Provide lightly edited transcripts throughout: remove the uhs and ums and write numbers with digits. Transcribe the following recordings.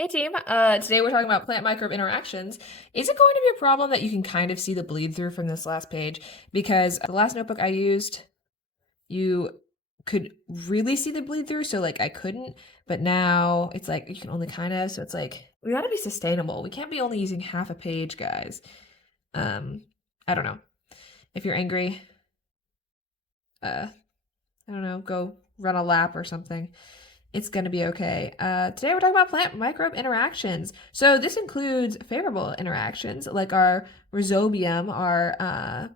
Hey team, today we're talking about plant microbe interactions. Is it going to be a problem that you can kind of see the bleed through from this last page? Because the last notebook I used, you could really see the bleed through, so like I couldn't, but now it's like you can only kind of, so it's like we gotta be sustainable. We can't be only using half a page, guys. I don't know. If you're angry, I don't know, go run a lap or something. It's going to be okay. Today we're talking about plant microbe interactions. So this includes favorable interactions like our Rhizobium, our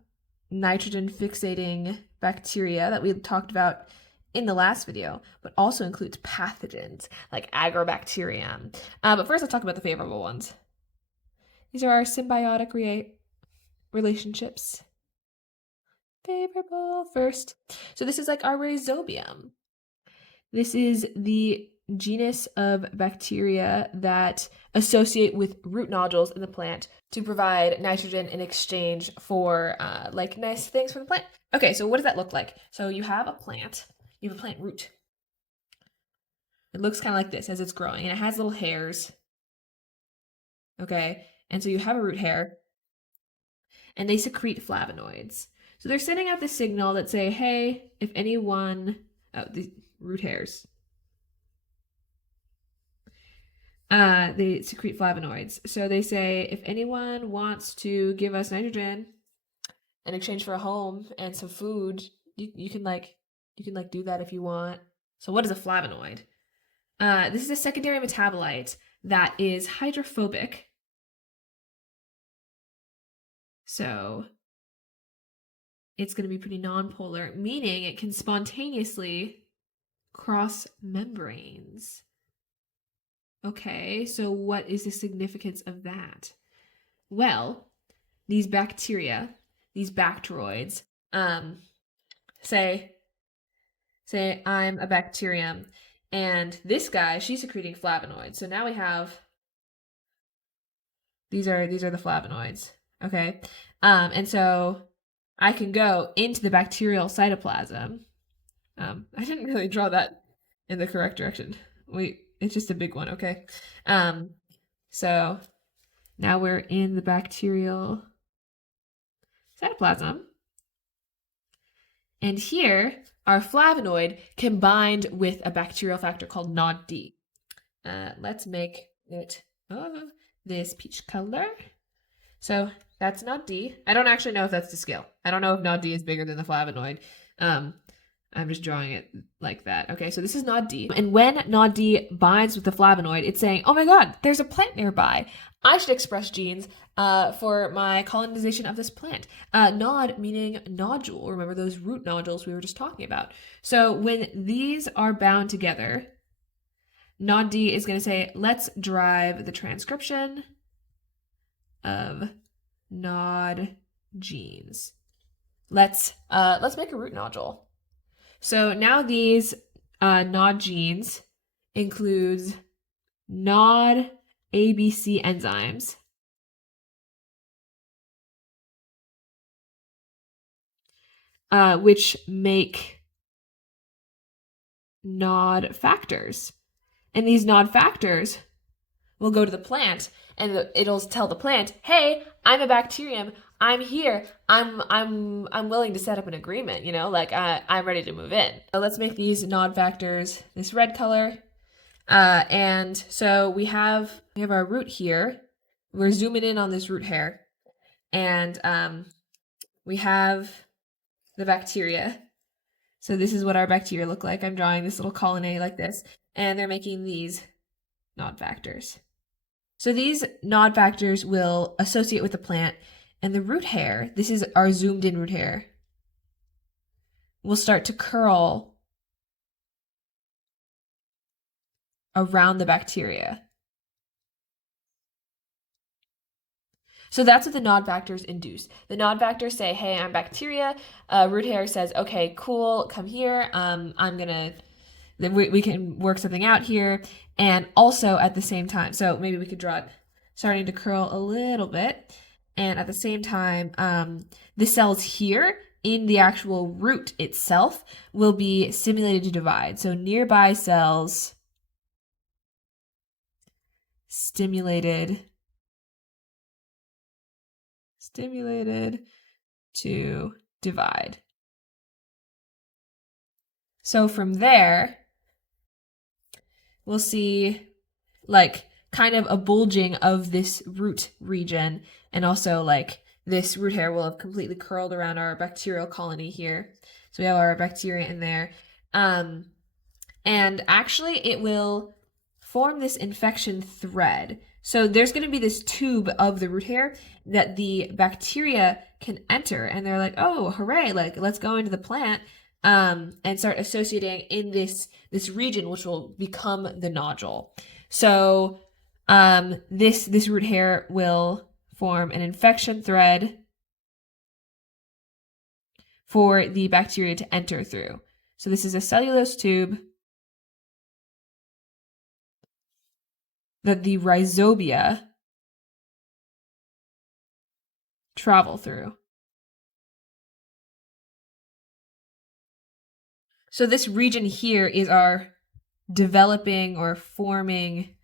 nitrogen fixating bacteria that we talked about in the last video, but also includes pathogens like Agrobacterium. But first, let's talk about the favorable ones. These are our symbiotic relationships. Favorable first. So this is like our Rhizobium. This is the genus of bacteria that associate with root nodules in the plant to provide nitrogen in exchange for like nice things for the plant. Okay, so what does that look like? So you have a plant root. It looks kind of like this as it's growing, and it has little hairs. Okay, and so you have a root hair, and they secrete flavonoids. So they're sending out this signal that say, hey, if anyone, the root hairs, they secrete flavonoids. So they say if anyone wants to give us nitrogen in exchange for a home and some food, you can do that if you want. So what is a flavonoid? This is a secondary metabolite that is hydrophobic. So it's going to be pretty nonpolar, meaning it can spontaneously cross membranes. Okay, so what is the significance of that? Well, these bacteria, these bacteroids, say I'm a bacterium, and this guy, she's secreting flavonoids. So now we have these are the flavonoids, okay? And so I can go into the bacterial cytoplasm. I didn't really draw that in the correct direction. It's just a big one, okay? So now we're in the bacterial cytoplasm. And here, our flavonoid combined with a bacterial factor called NOD-D. Let's make it this peach color. So that's NOD-D. I don't actually know if that's to scale. I don't know if NOD-D is bigger than the flavonoid. I'm just drawing it like that. Okay, so this is NOD-D. And when NOD-D binds with the flavonoid, it's saying, oh my god, there's a plant nearby. I should express genes for my colonization of this plant. Nod meaning nodule. Remember those root nodules we were just talking about. So when these are bound together, NOD-D is going to say, let's drive the transcription of NOD genes. Let's make a root nodule. So now these NOD genes includes NOD ABC enzymes, which make NOD factors. And these NOD factors will go to the plant, and it'll tell the plant, hey, I'm a bacterium. I'm here. I'm willing to set up an agreement, like I'm ready to move in. So let's make these NOD factors this red color. And so we have our root here. We're zooming in on this root hair. And we have the bacteria. So this is what our bacteria look like. I'm drawing this little colony like this. And they're making these NOD factors. So these NOD factors will associate with the plant, and the root hair, this is our zoomed in root hair, will start to curl around the bacteria. So that's what the NOD factors induce. The NOD factors say, hey, I'm bacteria. Root hair says, okay, cool, come here. We can work something out here. And also at the same time, so maybe we could draw it starting to curl a little bit. And at the same time, the cells here in the actual root itself will be stimulated to divide. So nearby cells stimulated to divide. So from there, we'll see like kind of a bulging of this root region, and also like this root hair will have completely curled around our bacterial colony here. So we have our bacteria in there. And actually it will form this infection thread. So there's going to be this tube of the root hair that the bacteria can enter, and they're like, oh, hooray, like let's go into the plant and start associating in this region, which will become the nodule. So this root hair will form an infection thread for the bacteria to enter through. So this is a cellulose tube that the Rhizobia travel through. So this region here is our developing or forming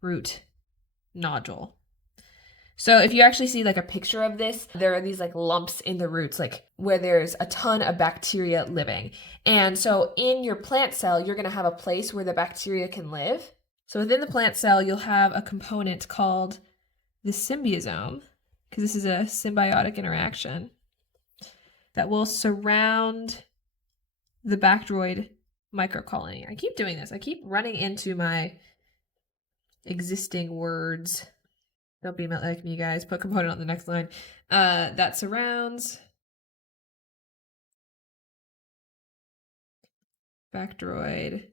root nodule. So if you actually see like a picture of this, there are these like lumps in the roots, like where there's a ton of bacteria living. And so in your plant cell, you're going to have a place where the bacteria can live. So within the plant cell, you'll have a component called the symbiosome, because this is a symbiotic interaction that will surround the bacteroid microcolony. I keep doing this. I keep running into my existing words. Don't be like me, guys. Put component on the next line. That surrounds bacteroid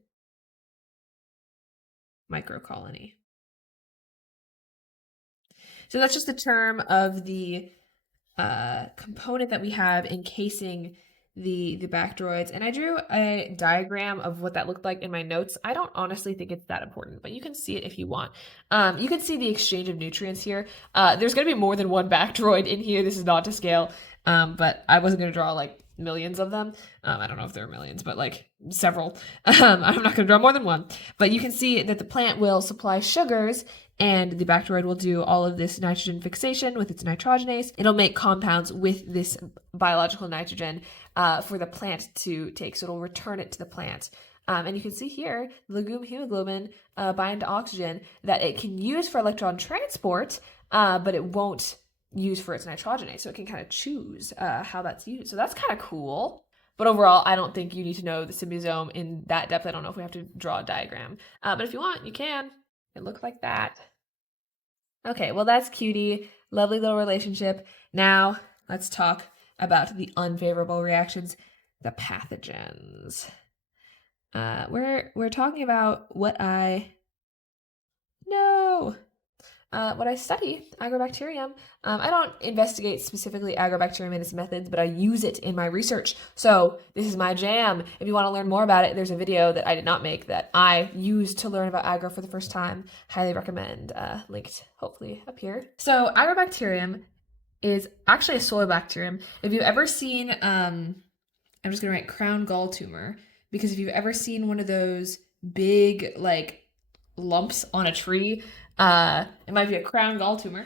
microcolony. So that's just the term of the component that we have encasing the bacteroids. And I drew a diagram of what that looked like in my notes. I don't honestly think it's that important, but you can see it if you want. You can see the exchange of nutrients here. There's going to be more than one bacteroid in here. This is not to scale, but I wasn't going to draw like millions of them. I don't know if there are millions, but like several. I'm not going to draw more than one. But you can see that the plant will supply sugars, and the bacteroid will do all of this nitrogen fixation with its nitrogenase. It'll make compounds with this biological nitrogen for the plant to take. So it'll return it to the plant. And you can see here, legume hemoglobin bind to oxygen that it can use for electron transport, but it won't use for its nitrogenase. So it can kind of choose how that's used. So that's kind of cool. But overall, I don't think you need to know the symbiosome in that depth. I don't know if we have to draw a diagram. But if you want, you can. It looks like that. Okay, well, that's cutie. Lovely little relationship. Now, let's talk about the unfavorable reactions, the pathogens. We're talking about what I know. What I study, Agrobacterium. I don't investigate specifically Agrobacterium and its methods, but I use it in my research. So this is my jam. If you want to learn more about it, there's a video that I did not make that I used to learn about agro for the first time. Highly recommend. Linked hopefully up here. So Agrobacterium is actually a soil bacterium. If you've ever seen, I'm just gonna write crown gall tumor, because if you've ever seen one of those big like lumps on a tree, it might be a crown gall tumor.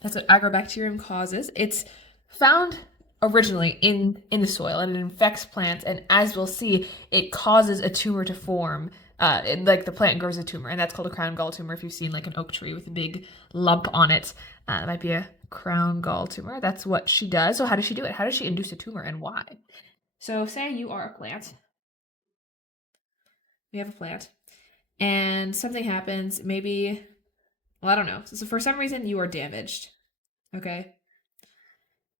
That's what Agrobacterium causes. It's found originally in the soil, and it infects plants, and as we'll see, it causes a tumor to form. Like the plant grows a tumor, and that's called a crown gall tumor. If you've seen like an oak tree with a big lump on it, it might be a crown gall tumor. That's what she does. So how does she do it? How does she induce a tumor, and why? So say you are a plant. We have a plant, and something happens. Maybe, well, I don't know. So for some reason, you are damaged. Okay.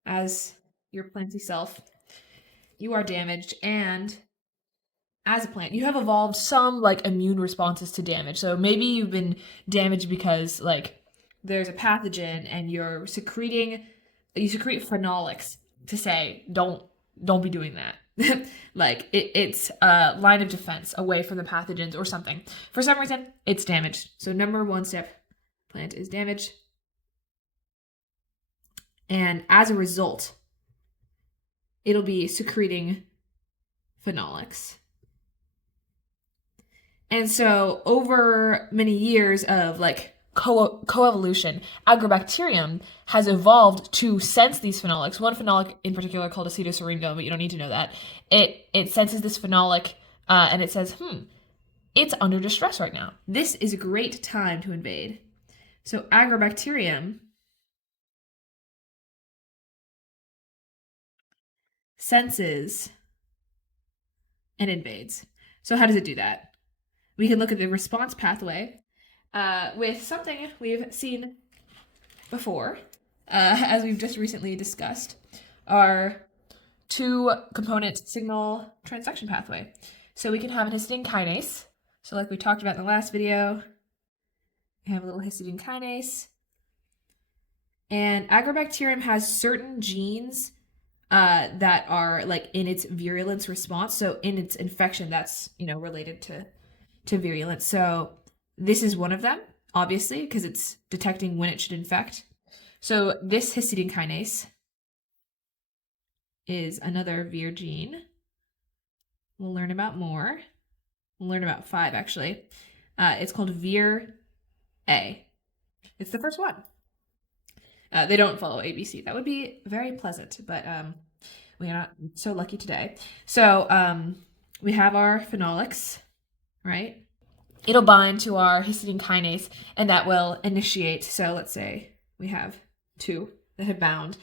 As your planty self, you are damaged, and as a plant, you have evolved some like immune responses to damage. So maybe you've been damaged because like there's a pathogen, and you secrete phenolics to say don't be doing that. Like it's a line of defense away from the pathogens or something. For some reason, it's damaged. So number one step, plant is damaged. And as a result, it'll be secreting phenolics. And so over many years of like coevolution, Agrobacterium has evolved to sense these phenolics. One phenolic in particular called acetosyringone, but you don't need to know that. It senses this phenolic and it says, it's under distress right now. This is a great time to invade. So Agrobacterium senses and invades. So how does it do that? We can look at the response pathway with something we've seen before, as we've just recently discussed, our two-component signal transduction pathway. So we can have an histidine kinase. So like we talked about in the last video, we have a little histidine kinase. And Agrobacterium has certain genes that are like in its virulence response. So in its infection, that's, related to virulence. So this is one of them, obviously, because it's detecting when it should infect. So this histidine kinase is another vir gene. We'll learn about more. We'll learn about 5, actually. It's called vir A. It's the first one. They don't follow ABC. That would be very pleasant, but we are not so lucky today. So we have our phenolics, right? It'll bind to our histidine kinase, and that will initiate. So let's say we have 2 that have bound.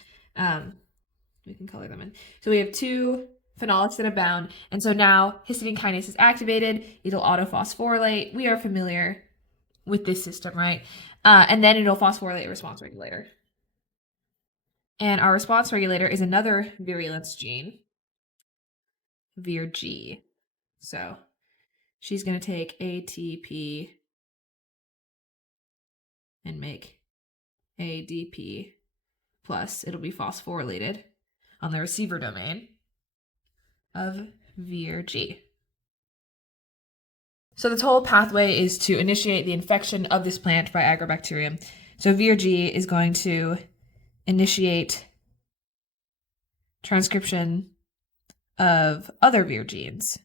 We can color them in. So we have 2 phenolics that have bound, and so now histidine kinase is activated. It'll autophosphorylate. We are familiar with this system, right? And then it'll phosphorylate a response regulator. And our response regulator is another virulence gene, vir G. So she's going to take ATP and make ADP plus. It'll be phosphorylated on the receiver domain of vir G. So this whole pathway is to initiate the infection of this plant by Agrobacterium. So vir G is going to initiate transcription of other vir genes.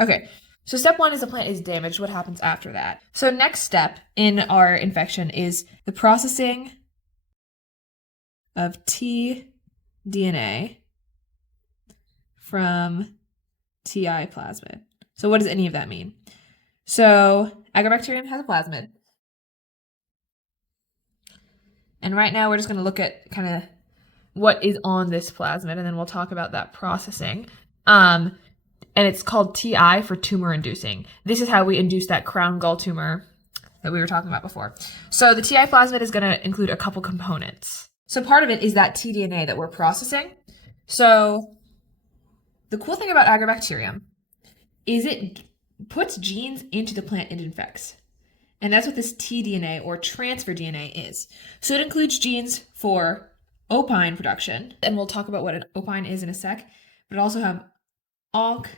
Okay, so step 1 is the plant is damaged. What happens after that? So next step in our infection is the processing of tDNA from Ti plasmid. So what does any of that mean? So Agrobacterium has a plasmid. And right now we're just going to look at kind of what is on this plasmid, and then we'll talk about that processing. And it's called Ti for tumor inducing. This is how we induce that crown gall tumor that we were talking about before. So the Ti plasmid is going to include a couple components. So part of it is that tDNA that we're processing. So the cool thing about Agrobacterium is it puts genes into the plant it infects. And that's what this tDNA or transfer DNA is. So it includes genes for opine production, and we'll talk about what an opine is in a sec, but it also have onc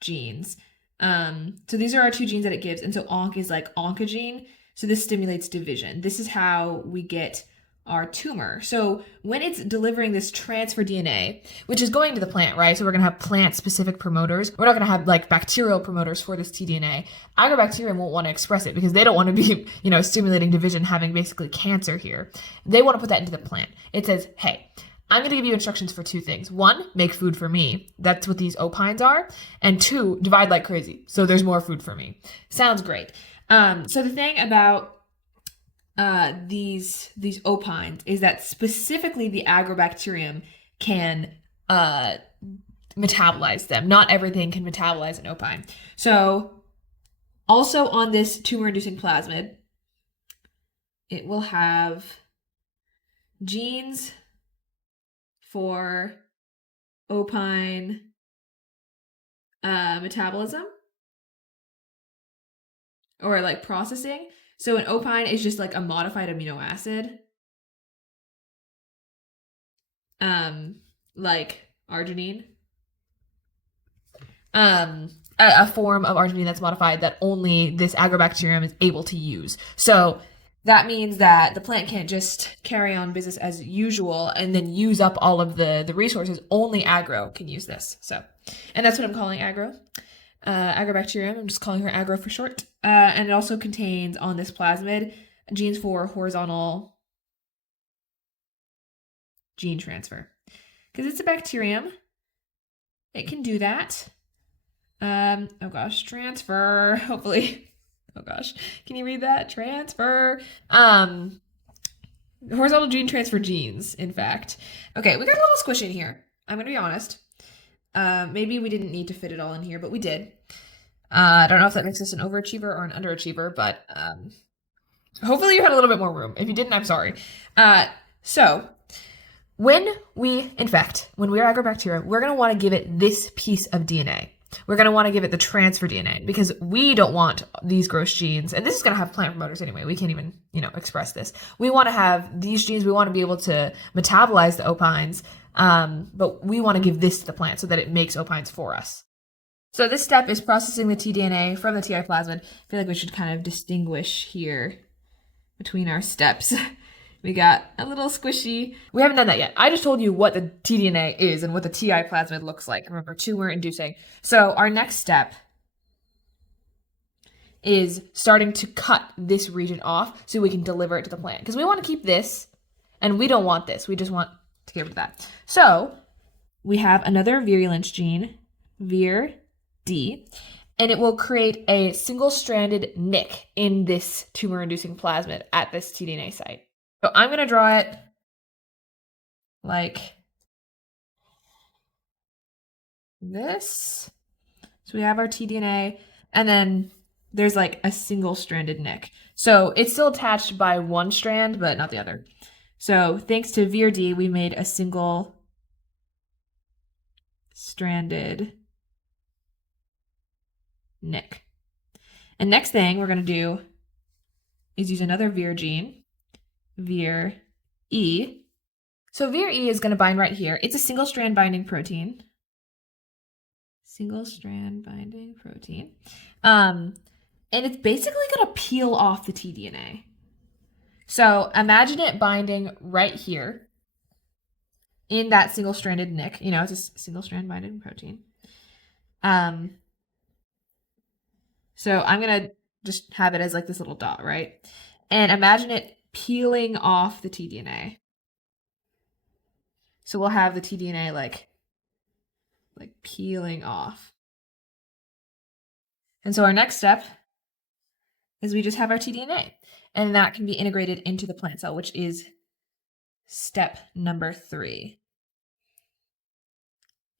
genes. So these are our 2 genes that it gives, and so onc is like oncogene, so this stimulates division. This is how we get our tumor. So when it's delivering this transfer DNA, which is going to the plant, right? So we're going to have plant-specific promoters. We're not going to have like bacterial promoters for this tDNA. Agrobacterium won't want to express it because they don't want to be, stimulating division, having basically cancer here. They want to put that into the plant. It says, hey, I'm going to give you instructions for 2 things. 1, make food for me. That's what these opines are. And 2, divide like crazy. So there's more food for me. Sounds great. So the thing about these opines is that specifically the Agrobacterium can metabolize them. Not everything can metabolize an opine. So also on this tumor-inducing plasmid, it will have genes for opine metabolism or like processing. So an opine is just like a modified amino acid, like arginine, a form of arginine that's modified that only this Agrobacterium is able to use. So that means that the plant can't just carry on business as usual and then use up all of the resources. Only agro can use this. So, and that's what I'm calling agro. Agrobacterium. I'm just calling her Agro for short. And it also contains on this plasmid genes for horizontal gene transfer. Because it's a bacterium, it can do that. Oh gosh, transfer. Hopefully. Oh gosh, can you read that? Transfer. Horizontal gene transfer genes, in fact. Okay, we got a little squish in here. I'm gonna be honest. Maybe we didn't need to fit it all in here, but we did. I don't know if that makes us an overachiever or an underachiever, but hopefully you had a little bit more room. If you didn't, I'm sorry. So when we infect, when we are Agrobacterium, we're going to want to give it this piece of DNA. We're going to want to give it the transfer DNA because we don't want these gross genes. And this is going to have plant promoters anyway. We can't even, express this. We want to have these genes. We want to be able to metabolize the opines, but we want to give this to the plant so that it makes opines for us. So this step is processing the tDNA from the TI plasmid. I feel like we should kind of distinguish here between our steps. We got a little squishy. We haven't done that yet. I just told you what the tDNA is and what the TI plasmid looks like. Remember, tumor inducing. So our next step is starting to cut this region off so we can deliver it to the plant. Because we want to keep this, and we don't want this. We just want to get rid of that. So we have another virulence gene, vir D, and it will create a single-stranded nick in this tumor-inducing plasmid at this tDNA site. So I'm going to draw it like this. So we have our tDNA, and then there's like a single-stranded nick. So it's still attached by one strand, but not the other. So thanks to vir D, we made a single-stranded nick. And next thing we're going to do is use another vir gene, vir E. So vir E is going to bind right here. It's a single strand binding protein. Single strand binding protein. And it's basically going to peel off the tDNA. So imagine it binding right here in that single stranded nick. It's a single strand binding protein. So I'm going to just have it as like this little dot, right? And imagine it peeling off the tDNA. So we'll have the tDNA like peeling off. And so our next step is we just have our tDNA, and that can be integrated into the plant cell, which is step number 3.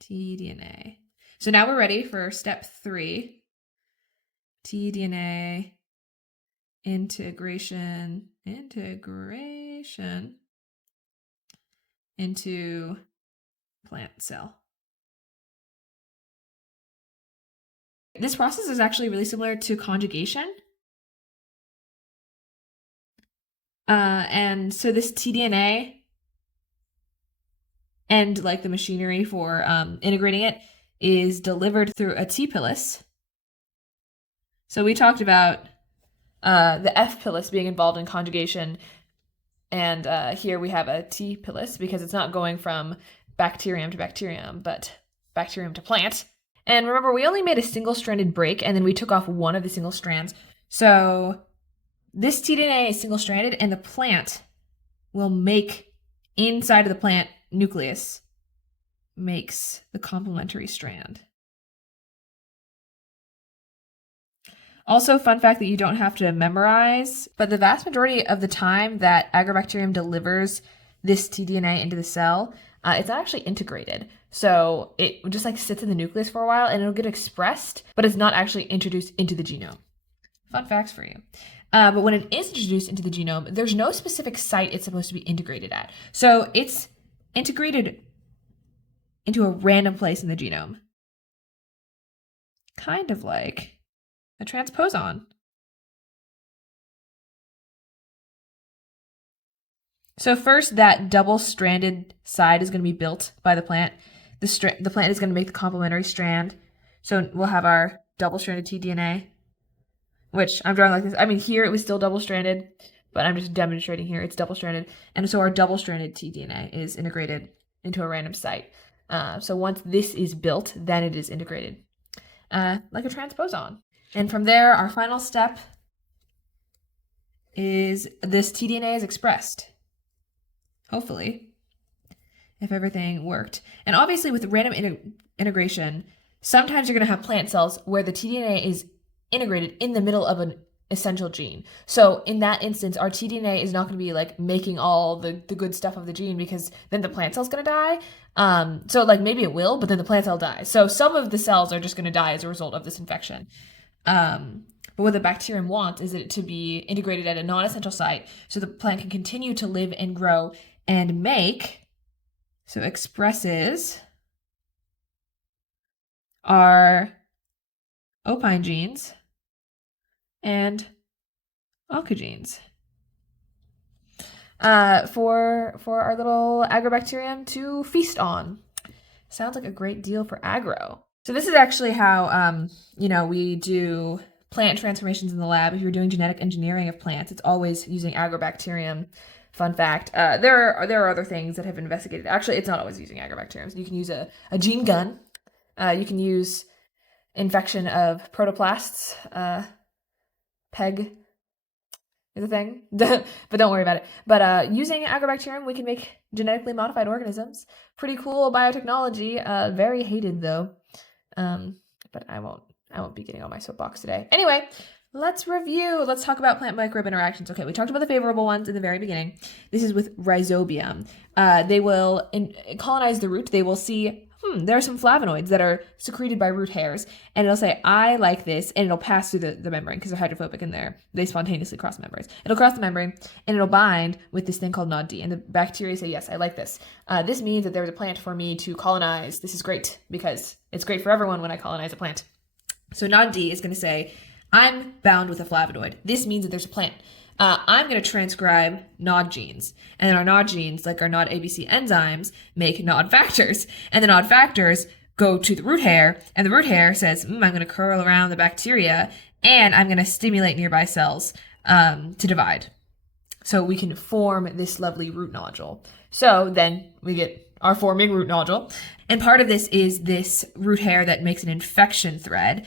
tDNA. So now we're ready for step 3. tDNA integration into plant cell. This process is actually really similar to conjugation. And so this tDNA and like the machinery for integrating it is delivered through a T pilus. So we talked about the F pilus being involved in conjugation, and here we have a T pilus because it's not going from bacterium to bacterium, but bacterium to plant. And remember, we only made a single-stranded break, and then we took off one of the single strands. So this tDNA is single-stranded, and the plant will make, inside of the plant nucleus, makes the complementary strand. Also, fun fact that you don't have to memorize, but the vast majority of the time that Agrobacterium delivers this tDNA into the cell, it's not actually integrated. So it just like sits in the nucleus for a while and it'll get expressed, but it's not actually introduced into the genome. Fun facts for you. But when it is introduced into the genome, there's no specific site it's supposed to be integrated at. So it's integrated into a random place in the genome. Kind of like a transposon. So first, that double-stranded side is going to be built by the plant. The plant is going to make the complementary strand. So we'll have our double-stranded tDNA, which I'm drawing like this. I mean, here it was still double-stranded, but I'm just demonstrating here it's double-stranded. And so our double-stranded tDNA is integrated into a random site. So once this is built, then it is integrated. like a transposon. And from there, our final step is this tDNA is expressed. Hopefully, if everything worked. And obviously with random integration, sometimes you're going to have plant cells where the tDNA is integrated in the middle of an essential gene. So in that instance, our tDNA is not going to be like making all the good stuff of the gene, because then the plant cell's going to die. So like maybe it will, but then the plant cell dies. So some of the cells are just going to die as a result of this infection. But what the bacterium wants is it to be integrated at a non-essential site so the plant can continue to live and grow and make, so expresses our opine genes and oncogenes for our little agrobacterium to feast on. Sounds like a great deal for agro. So this is actually how we do plant transformations in the lab. If you're doing genetic engineering of plants, it's always using Agrobacterium. Fun fact. There are other things that have been investigated. Actually, it's not always using Agrobacterium. You can use a gene gun. You can use infection of protoplasts. PEG is a thing, but don't worry about it. But using Agrobacterium, we can make genetically modified organisms. Pretty cool biotechnology. Very hated though. But I won't be getting on my soapbox today. Anyway, let's review. Let's talk about plant-microbe interactions. Okay, we talked about the favorable ones in the very beginning. This is with Rhizobia. They will colonize the root. They will see, there are some flavonoids that are secreted by root hairs, and it'll say, I like this, and it'll pass through the membrane because they're hydrophobic in there. They spontaneously cross membranes. It'll cross the membrane, and it'll bind with this thing called NOD-D, and the bacteria say, yes, I like this. This means that there's a plant for me to colonize. This is great, because it's great for everyone when I colonize a plant. So NOD-D is going to say, I'm bound with a flavonoid. This means that there's a plant. I'm going to transcribe NOD genes. And then our NOD genes, like our NOD ABC enzymes, make NOD factors. And the NOD factors go to the root hair, and the root hair says, I'm going to curl around the bacteria, and I'm going to stimulate nearby cells to divide. So we can form this lovely root nodule. So then we get our forming root nodule. And part of this is this root hair that makes an infection thread,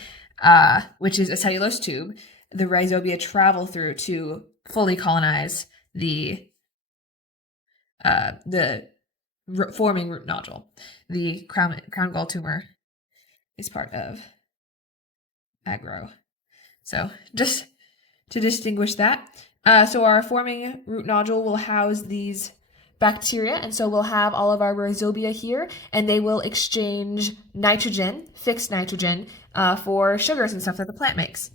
which is a cellulose tube the Rhizobia travel through to fully colonize the forming root nodule. The crown gall tumor is part of agro. So just to distinguish that. So our forming root nodule will house these bacteria, and so we'll have all of our Rhizobia here, and they will exchange nitrogen, fixed nitrogen, for sugars and stuff that the plant makes.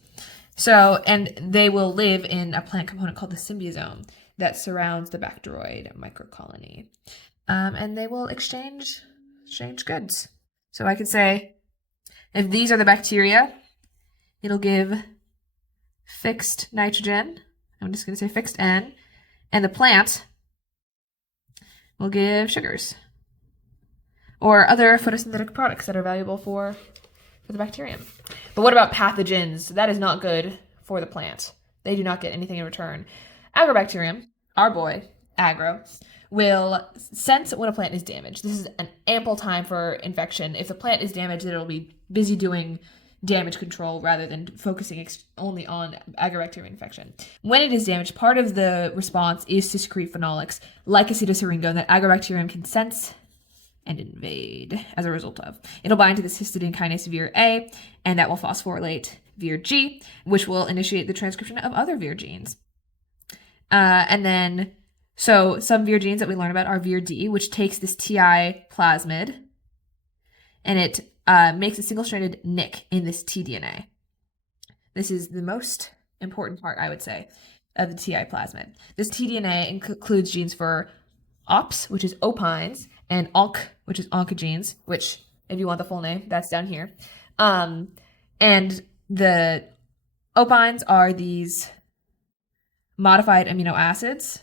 So, and they will live in a plant component called the symbiosome that surrounds the bacteroid microcolony. And they will exchange goods. So I could say, if these are the bacteria, it'll give fixed nitrogen. I'm just going to say fixed N. And the plant will give sugars or other photosynthetic products that are valuable for the bacterium. But what about pathogens? That is not good for the plant. They do not get anything in return. Agrobacterium, our boy, agro, will sense when a plant is damaged. This is an ample time for infection. If the plant is damaged, it'll be busy doing damage control rather than focusing only on Agrobacterium infection. When it is damaged, part of the response is to secrete phenolics like acetylsyringone that Agrobacterium can sense and invade as a result of. It'll bind to this histidine kinase Vir A, and that will phosphorylate Vir G, which will initiate the transcription of other Vir genes. And then, so some Vir genes that we learn about are Vir D, which takes this TI plasmid, and it makes a single-stranded nick in this tDNA. This is the most important part, I would say, of the TI plasmid. This tDNA includes genes for OPS, which is opines, and ONC, which is oncogenes, which, if you want the full name, that's down here. And the opines are these modified amino acids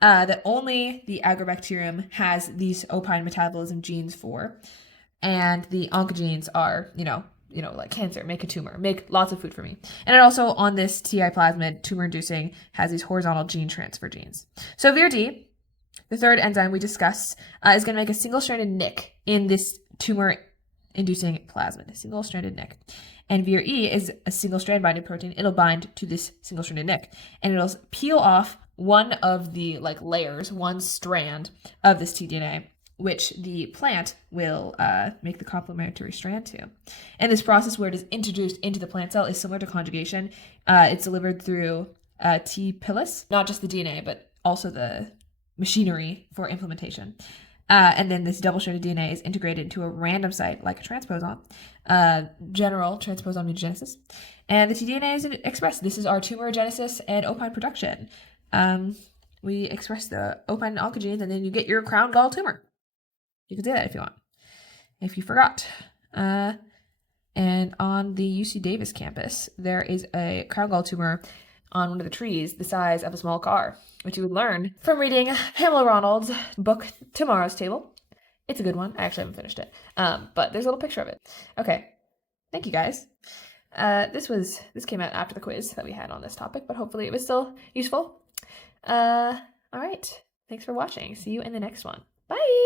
that only the Agrobacterium has these opine metabolism genes for. And the oncogenes are, like cancer, make a tumor, make lots of food for me. And it also, on this TI plasmid, tumor-inducing, has these horizontal gene transfer genes. So Vir D, the third enzyme we discussed, is going to make a single-stranded nick in this tumor-inducing plasmid, single-stranded nick. And VRE is a single-strand binding protein. It'll bind to this single-stranded nick, and it'll peel off one of the layers, one strand of this tDNA, which the plant will make the complementary strand to. And this process, where it is introduced into the plant cell, is similar to conjugation. It's delivered through T. pilus, not just the DNA, but also the machinery for implementation. And then this double-stranded DNA is integrated into a random site, like a transposon, general transposon mutagenesis. And the tDNA is expressed. This is our tumorigenesis and opine production. We express the opine oncogenes, and then you get your crown gall tumor. You can say that if you want, if you forgot. And on the UC Davis campus, there is a crown gall tumor on one of the trees the size of a small car, which you would learn from reading Pamela Ronald's book, Tomorrow's Table. It's a good one. I actually haven't finished it, but there's a little picture of it. Okay, thank you guys. This came out after the quiz that we had on this topic, but hopefully it was still useful. All right, thanks for watching. See you in the next one. Bye!